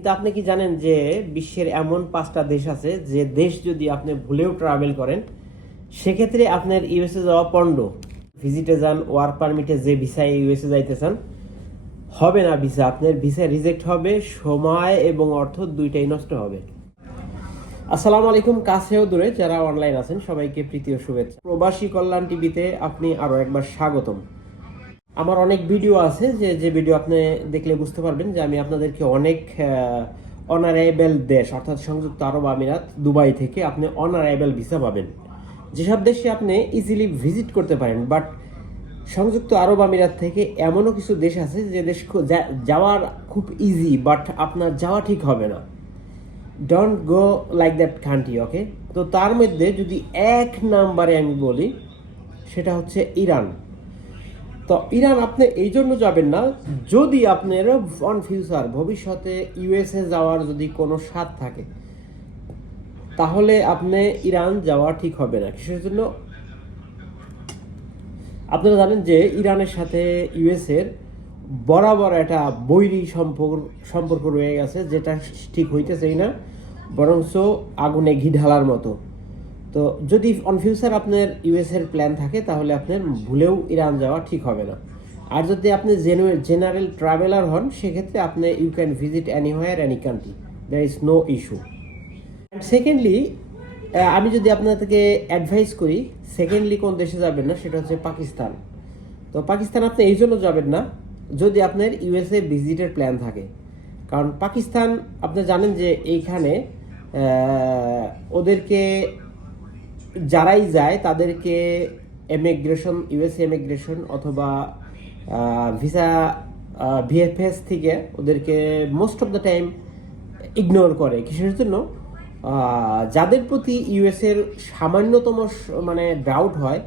কিন্তু আপনি কি জানেন যে বিশ্বের এমন 5টা দেশ আছে যে দেশ যদি আপনি ভুলেও ট্রাভেল করেন সেক্ষেত্রে আপনার ইউএসএ যাওয়া পণ্ড ভিজিটে যান ওয়ার্ক পারমিটে যে ভিসায় ইউএসএ যাইতে চান হবে না ভিসা, আপনার ভিসা রিজেক্ট হবে, সময় এবং অর্থ দুইটাই নষ্ট হবে। আসসালামু আলাইকুম, কাছেও দূরে যারা অনলাইন আছেন সবাইকে প্রীতি ও শুভেচ্ছা। প্রবাসী কল্যাণ টিভিতে আপনি আরো একবার স্বাগতম। আমার অনেক ভিডিও আছে যে ভিডিও আপনি দেখলে বুঝতে পারবেন যে আমি আপনাদেরকে অনেক অনারেবল দেশ অর্থাৎ সংযুক্ত আরব আমিরাত দুবাই থেকে আপনি অনারেবল ভিসা পাবেন, যেসব দেশে আপনি ইজিলি ভিজিট করতে পারেন। বাট সংযুক্ত আরব আমিরাত থেকে এমনও কিছু দেশ আছে যে দেশ যাওয়ার খুব ইজি বাট আপনার যাওয়া ঠিক হবে না। Don't go like that country, okay? তো তার মধ্যে যদি এক নাম্বারে আমি বলি সেটা হচ্ছে ইরান। তো ইরান আপনি এই জন্য যাবেন না যদি আপনার অন ফিউচার ভবিষ্যতে ইউএসএ যাওয়ার যদি কোনো স্বাদ থাকে, তাহলে আপনি ইরান যাওয়া ঠিক হবে না। কিসের জন্য? আপনারা জানেন যে ইরানের সাথে ইউএসএর বরাবর একটা বৈরী সম্পর্ক রয়ে গেছে, যেটা ঠিক হইতেছেই না, বরঞ্চ আগুনে ঘি ঢালার মতো। তো যদি অন ফিউচার আপনার ইউএসএর প্ল্যান থাকে তাহলে আপনার ভুলেও ইরান যাওয়া ঠিক হবে না। আর যদি আপনি জেনারেল ট্রাভেলার হন সেক্ষেত্রে আপনি you can visit anywhere any country, there is no issue. And secondly, আমি যদি আপনাদেরকে অ্যাডভাইস করি সেকেন্ডলি কোন দেশে যাবেন না, সেটা হচ্ছে পাকিস্তান। তো পাকিস্তান আপনি এই জন্য যাবেন না যদি আপনার ইউএসএ ভিজিটের প্ল্যান থাকে, কারণ পাকিস্তান আপনি জানেন যে এইখানে ওদেরকে যারাই যায় তাদেরকে ইমিগ্রেশন, ইউএসএ ইমিগ্রেশন অথবা ভিসা ভিএফএস থেকে ওদেরকে most of the time ignore করে। কিসের জন্য? যাদের প্রতি ইউএসএর সামান্যতম মানে ডাউট হয়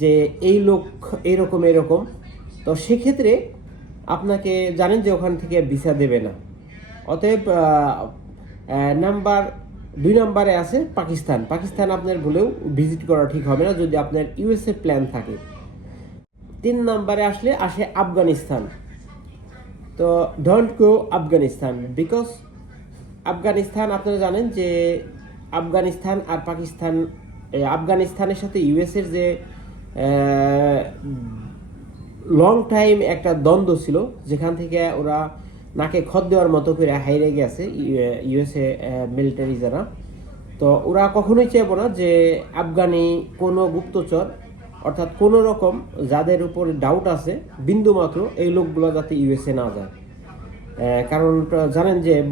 যে এই লোক এরকম এরকম, তো সেক্ষেত্রে আপনাকে জানেন যে ওখান থেকে ভিসা দেবে না। অতএব নাম্বার 2 নম্বরে আছে পাকিস্তান। পাকিস্তান আপনার ভুলেও ভিজিট করা ঠিক হবে না যদি আপনার ইউএসএ প্ল্যান থাকে। 3 নম্বরে আসে আফগানিস্তান। তো don't go Afghanistan, because Afghanistan আপনারা জানেন যে আফগানিস্তান আর পাকিস্তান, আফগানিস্তানের সাথে ইউএসএর যে লং টাইম একটা দ্বন্দ্ব ছিল, যেখান থেকে ওরা নাকে খত দেওয়ার মতো করে হাইরে গেছে ইউএসএ মিলিটারি যারা। তো ওরা কখনোই চাইবো না যে আফগানি কোনো গুপ্তচর অর্থাৎ কোনো রকম যাদের উপর ডাউট আছে বিন্দু মাত্র এই লোকগুলো যাতে ইউএসএ না যায়। কারণ জানেন যে